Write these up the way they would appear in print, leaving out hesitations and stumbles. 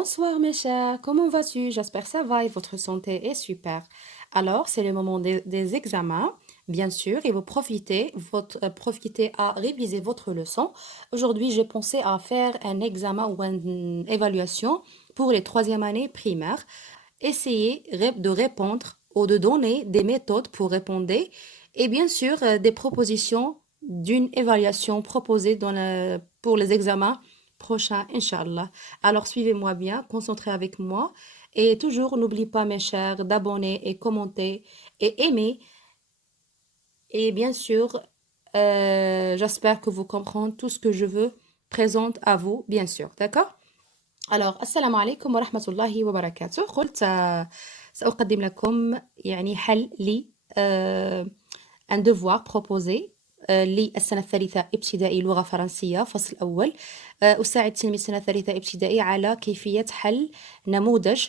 Bonsoir mes chers, comment vas-tu? J'espère que ça va et votre santé est super. Alors, c'est le moment des examens, bien sûr, et vous profitez à réviser votre leçon. Aujourd'hui, j'ai pensé à faire un examen ou une évaluation pour les troisième années primaires. Essayez de répondre ou de donner des méthodes pour répondre et bien sûr des propositions d'une évaluation proposée pour les examens prochains, Inch'Allah. Alors suivez-moi bien, concentrez avec moi et toujours n'oubliez pas mes chers d'abonner et commenter et aimer et bien sûr j'espère que vous comprenez tout ce que je veux présente à vous, bien sûr, d'accord? Alors السلام عليكم ورحمة الله وبركاته قلت سأقدم لكم يعني حل ل un devoir proposé للسنة الثالثة ابتدائي لغة فرنسية فصل أول أساعد تلميذ السنة الثالثة ابتدائي على كيفية حل نموذج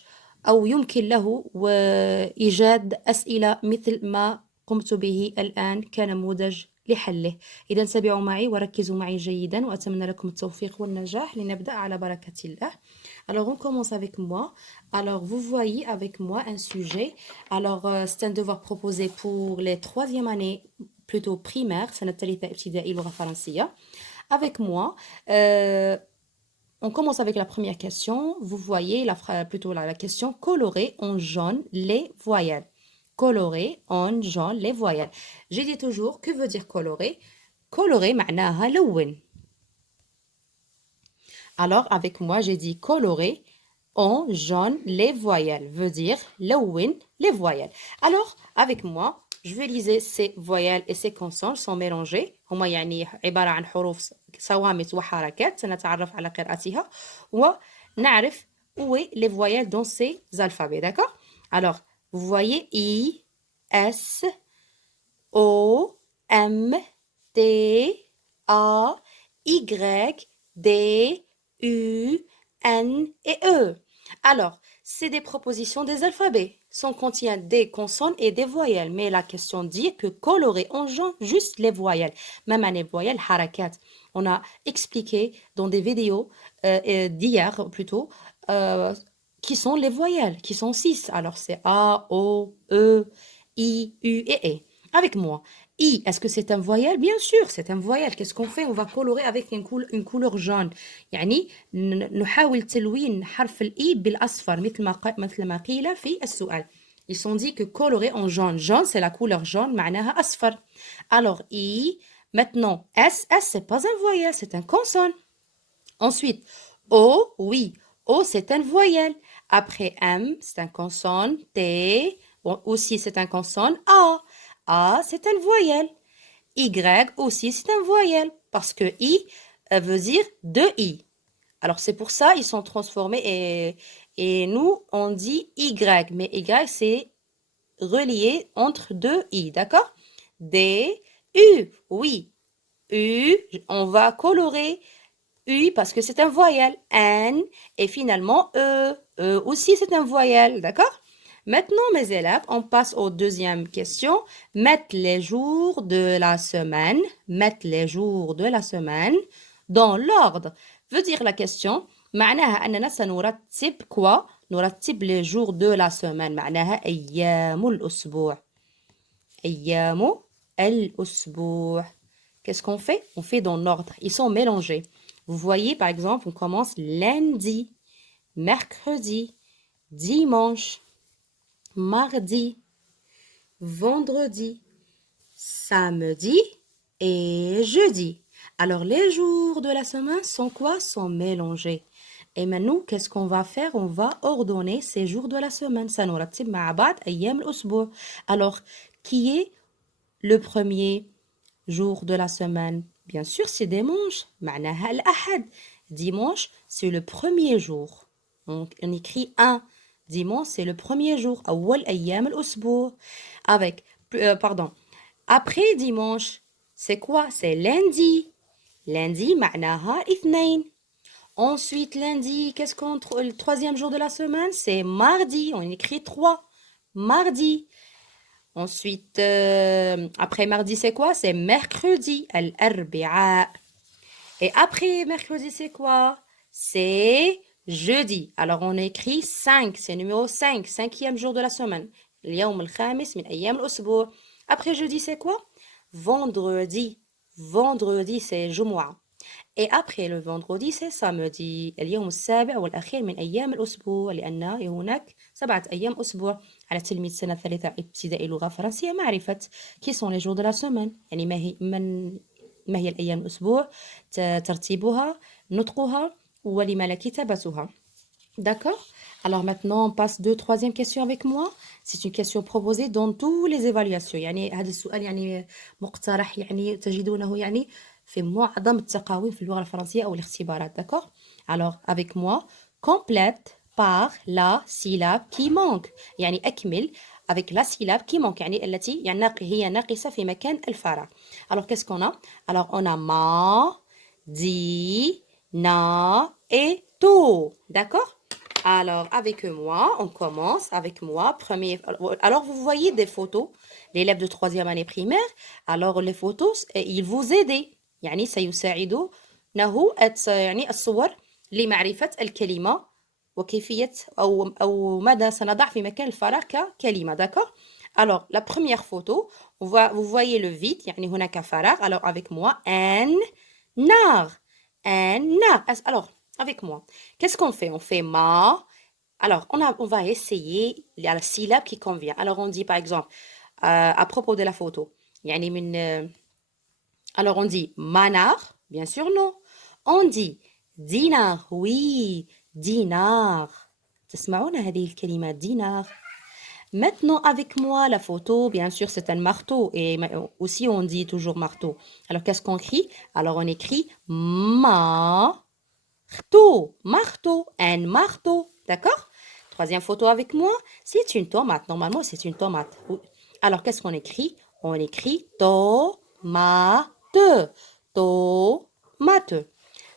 أو يمكن له إيجاد أسئلة مثل ما قمت به الآن كنموذج لحله. إذا تابعوا معي وركزوا معي جيدا وأتمنى لكم التوفيق والنجاح. لنبدأ على بركة الله. Alors, on commence avec moi. Alors, vous voyez avec moi un sujet. Alors, c'est un devoir proposé pour les troisième années, plutôt primaire, سنة الثالثة ابتدائي لغة فرنسية. Avec moi, on commence avec la première question. Vous voyez plutôt la question colorer en jaune les voyelles. Colorer en jaune les voyelles. J'ai dit toujours, que veut dire colorer? Colorer معناها لون. Alors, avec moi, j'ai dit colorer en jaune les voyelles. Veut dire لون les voyelles. Alors, avec moi, je vais liser ces voyelles et ces consonnes sont mélangées. هما يعني عبارة عن حروف صوامت وحركات سنتعرف على قراءتها ونعرف où est les voyelles dans ces alphabets. D'accord? Alors, vous voyez I, S, O, M, T, A, Y, D, U, N et E. Alors, c'est des propositions des alphabets. Ça contient des consonnes et des voyelles. Mais la question dit que colorer en jaune juste les voyelles. Même les voyelles, harakat. On a expliqué dans des vidéos d'hier plutôt qui sont les voyelles, qui sont six. Alors, c'est A, O, E, I, U et E. Avec moi. I, est-ce que c'est un voyelle? Bien sûr, c'est un voyelle. Qu'est-ce qu'on fait? On va colorer avec une couleur jaune. يعني نحاول تلوين حرف الإي بالأصفر مثل ما قيل في السؤال. Ils sont dit que colorer en jaune. Jaune, c'est la couleur jaune, معناها أصفر. Alors, I, maintenant, S, c'est pas un voyelle, c'est un consonne. Ensuite, O, oui, O, c'est un voyelle. Après M, c'est un consonne. T, bon, aussi, c'est un consonne. A, c'est une voyelle. Y aussi, c'est une voyelle. Parce que I veut dire deux I. Alors, c'est pour ça ils sont transformés et nous, on dit Y. Mais Y, c'est relié entre deux I. D'accord? D, U. Oui. U, on va colorer U parce que c'est un voyelle. N et finalement E. E aussi, c'est un voyelle. D'accord? Maintenant, mes élèves, on passe aux deuxième question. Mettre les jours de la semaine. Mettre les jours de la semaine dans l'ordre. Veut dire la question. معناها أننا سنرتب quoi? نرتب les jours de la semaine. معناها أيام الأسبوع. أيام الأسبوع. Qu'est-ce qu'on fait? On fait dans l'ordre. Ils sont mélangés. Vous voyez, par exemple, on commence lundi, mercredi, dimanche, mardi, vendredi, samedi et jeudi. Alors, les jours de la semaine sont quoi? Sont mélangés. Et maintenant, qu'est-ce qu'on va faire? On va ordonner ces jours de la semaine. سنرتب مع بعض أيام الأسبوع. Alors, qui est le premier jour de la semaine? Bien sûr, c'est dimanche. معناها الأحد. Dimanche, c'est le premier jour. Donc, on écrit un. Dimanche, c'est le premier jour. أول أيام الأسبوع. Avec, pardon. Après dimanche, c'est quoi? C'est lundi. Lundi, معناها اثنين. Ensuite, lundi, qu'est-ce qu'on trouve? Le troisième jour de la semaine, c'est mardi. On écrit 3. Mardi. Ensuite, après mardi, c'est quoi? C'est mercredi. الأربعاء. Et après mercredi, c'est quoi? C'est jeudi. Alors, on écrit 5, c'est numéro 5, cinquième jour de la semaine. اليوم الخامس من أيام الأسبوع. Après jeudi, c'est quoi? Vendredi. Vendredi, c'est جمعة. Et après le vendredi, c'est samedi. اليوم السابع والأخير من أيام الأسبوع لأن هناك 7 أيام أسبوع. على تلميذ سنة ثالثة ابتدائي لغة فرنسية معرفة qui sont les jours de la semaine. يعني ما هي الأيام الأسبوع ترتيبها نطقها ولما لا كتابتها. D'accord? Alors maintenant, on passe deux, troisième question avec moi. C'est une question proposée dans toutes les évaluations. يعني هذا السؤال يعني مقترح يعني تجدونه يعني في معظم التقاويم في اللغة الفرنسية أو الاختبارات. D'accord? Alors, avec moi, complète par la syllabe qui manque. يعني أكمل avec la syllabe qui manque. يعني التي يعني هي ناقصة في مكان الفراغ. Alors, qu'est-ce qu'on a? Alors, on a ma, di, na et to. D'accord? Alors, avec moi, on commence avec moi. Premier, alors, vous voyez des photos, l'élève de troisième année primaire. Alors, les photos, ils vous aident. يعني سيساعدونه يعني الصور لمعرفة الكلمة وكيفية أو ماذا سنضع في مكان الفراغ ككلمة. D'accord? Alors, la première photo, vous voyez le vide, يعني هناك فراغ. Alors, avec moi, un nar. Un nar. Alors, avec moi, qu'est-ce qu'on fait? On fait ma. Alors, on va essayer la syllabe qui convient. Alors, on dit par exemple, à propos de la photo, يعني من, alors on dit manar, bien sûr non. On dit dinar, oui, dinar. تسمعون هذه الكلمة dinar. Maintenant, avec moi, la photo, bien sûr, c'est un marteau. Et aussi, on dit toujours marteau. Alors, qu'est-ce qu'on écrit? Alors, on écrit marteau. Marteau. Un marteau. D'accord? Troisième photo avec moi, c'est une tomate. Normalement, c'est une tomate. Alors, qu'est-ce qu'on écrit? On écrit tomate. Tomate.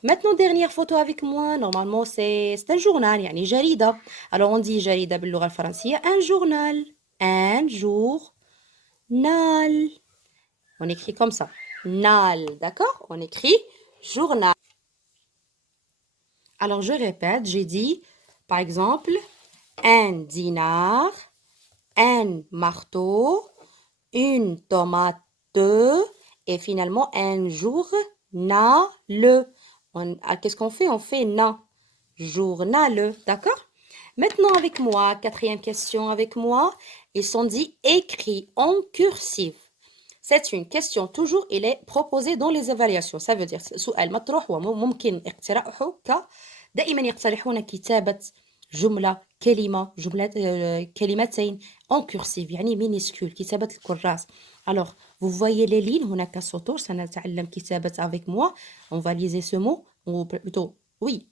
Maintenant, dernière photo avec moi. Normalement, c'est un journal, يعني جريدة. Alors, on dit جريدة باللغة الفرنسية un journal. Un journal. On écrit comme ça. Nal, d'accord? On écrit journal. Alors, je répète, j'ai dit, par exemple, un dinar, un marteau, une tomate et finalement un journal. Qu'est-ce qu'on fait? On fait na. Journal, d'accord? Maintenant avec moi, quatrième question avec moi, ils sont dit écrit en cursif. C'est une question toujours, il est proposé dans les évaluations. Ça veut dire سؤال مطروح وممكن اقتراحه دائما يقترحون كتابة جملة كلمة كلمتين en cursif يعني minuscule كتابة الكراس. Alors, vous voyez les lignes هناك سطور سنتعلم كتابة avec moi. On va liser ce mot ou plutôt oui.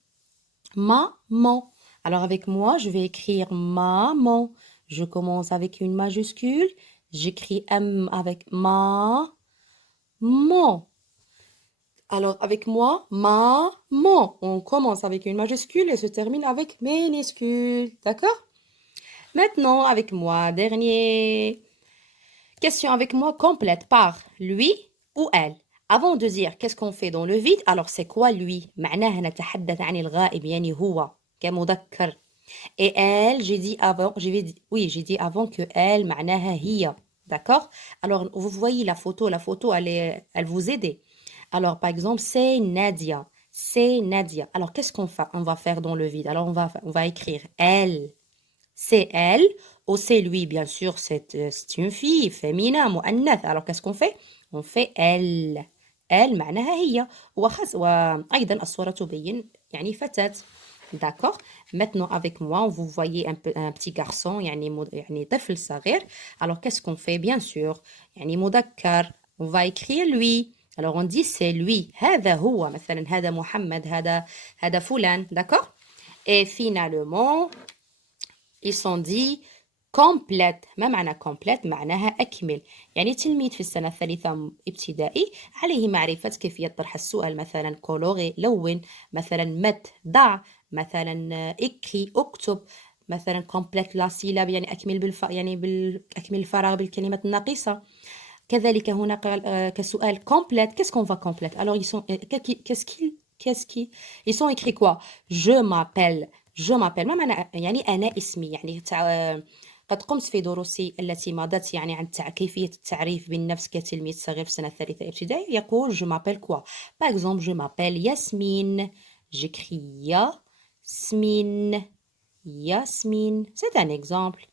Maman. Alors avec moi, je vais écrire maman. Je commence avec une majuscule. J'écris M avec ma. Mon. Alors avec moi, maman. On commence avec une majuscule et se termine avec minuscule. D'accord? Maintenant, avec moi, dernière question avec moi complète par lui ou elle. Avant de dire qu'est-ce qu'on fait dans le vide, alors c'est quoi lui? معناها نتحدث عن الغائب يعني هو كمذكر. Et elle, j'ai dit avant, j'ai dit avant que elle معناها هي. D'accord? Alors, vous voyez la photo, elle vous aide. Alors, par exemple, c'est Nadia. C'est Nadia. Alors, qu'est-ce on va faire dans le vide? Alors, on va écrire elle. C'est elle. Ou c'est lui, bien sûr, c'est une fille, féminin, مؤنث. Alors, qu'est-ce qu'on fait? On fait elle. Elle معناها هي. وأيضا الصورة تبين يعني فتاة. D'accord? Maintenant, avec moi, vous voyez un petit garçon, يعني طفل صغير. Alors, qu'est-ce qu'on fait? Bien sûr, يعني مذكر. On va écrire lui. Alors, on dit c'est lui. هذا هو. مثلا هذا محمد. هذا فلان. D'accord? Et finalement, ils sont dit complète. ما معنى complète؟ معناها أكمل. يعني تلميذ في السنة الثالثة ابتدائي عليه معرفة كيفية طرح السؤال. مثلا كولوري لون. مثلا مت ضع. مثلا اكري اكتب. مثلا complète la syllabe يعني أكمل الفراغ بالكلمة الناقصة. كذلك هنا كسؤال complète. Qu'est-ce qu'on va complète? Alors ils sont qu'est-ce qu'ils qu'est-ce qui ils sont écrits quoi je m'appelle ما معنى يعني أنا اسمي يعني قد قمت في دروسي التي مضت يعني عن كيفية التعريف بالنفس كتلميذ صغير في السنة الثالثة ابتدائي يقول je m'appelle quoi par exemple je m'appelle Yasmine j'écris Yasmine Yasmine c'est un exemple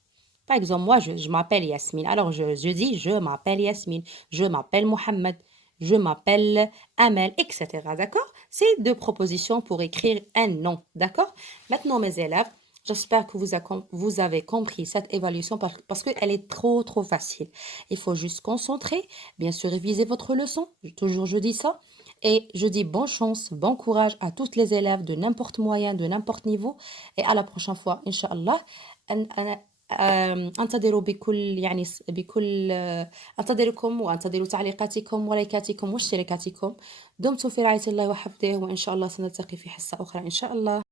par exemple, moi, je m'appelle Yasmine. Alors, je dis, je m'appelle Yasmine. Je m'appelle Mohamed. Je m'appelle Amel, etc. D'accord? C'est deux propositions pour écrire un nom. D'accord? Maintenant, mes élèves, j'espère que vous avez compris cette évaluation parce qu'elle est trop, trop facile. Il faut juste concentrer, bien sûr, réviser votre leçon. Toujours, je dis ça. Et je dis bonne chance, bon courage à toutes les élèves de n'importe moyen, de n'importe niveau. Et à la prochaine fois, Inch'Allah. أنتظر بكل يعني بكل أنتظركم وأنتظر تعليقاتكم ولايكاتكم واشتراكاتكم. دمتم في رعاية الله وحفظه وإن شاء الله سنلتقي في حصة أخرى إن شاء الله.